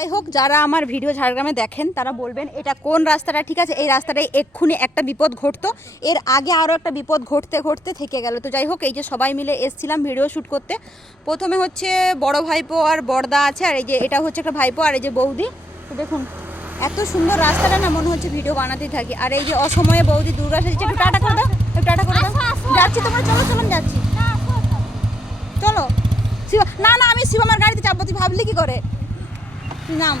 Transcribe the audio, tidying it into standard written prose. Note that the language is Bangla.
যাই হোক, যারা আমার ভিডিও ঝাড়গ্রামে দেখেন তারা বলবেন এটা কোন রাস্তাটা ঠিক আছে। এই রাস্তাটায় এক্ষুনি একটা বিপদ ঘটতো, এর আগে আরও একটা বিপদ ঘটতে ঘটতে থেকে গেল। তো যাই হোক, এই যে সবাই মিলে এসছিলাম ভিডিও শ্যুট করতে। প্রথমে হচ্ছে বড় ভাইপো আর বড়দা আছে, আর এই যে এটা হচ্ছে একটা ভাইপো আর এই যে বৌদি। তো দেখুন এত সুন্দর রাস্তাটা না, মনে হচ্ছে ভিডিও বানাতেই থাকি। আর এই যে অসময়ে বৌদি দুর্গা সেজেছে, একটু টাটা করে দাও, একটু টাটা করে দাও। যাচ্ছি, তোমরা চলো চলো, আমি যাচ্ছি, চলো। শিবা, না না, আমি শিবামার গাড়িতে চাপবো, তুই ভাবলি কি করে? নাম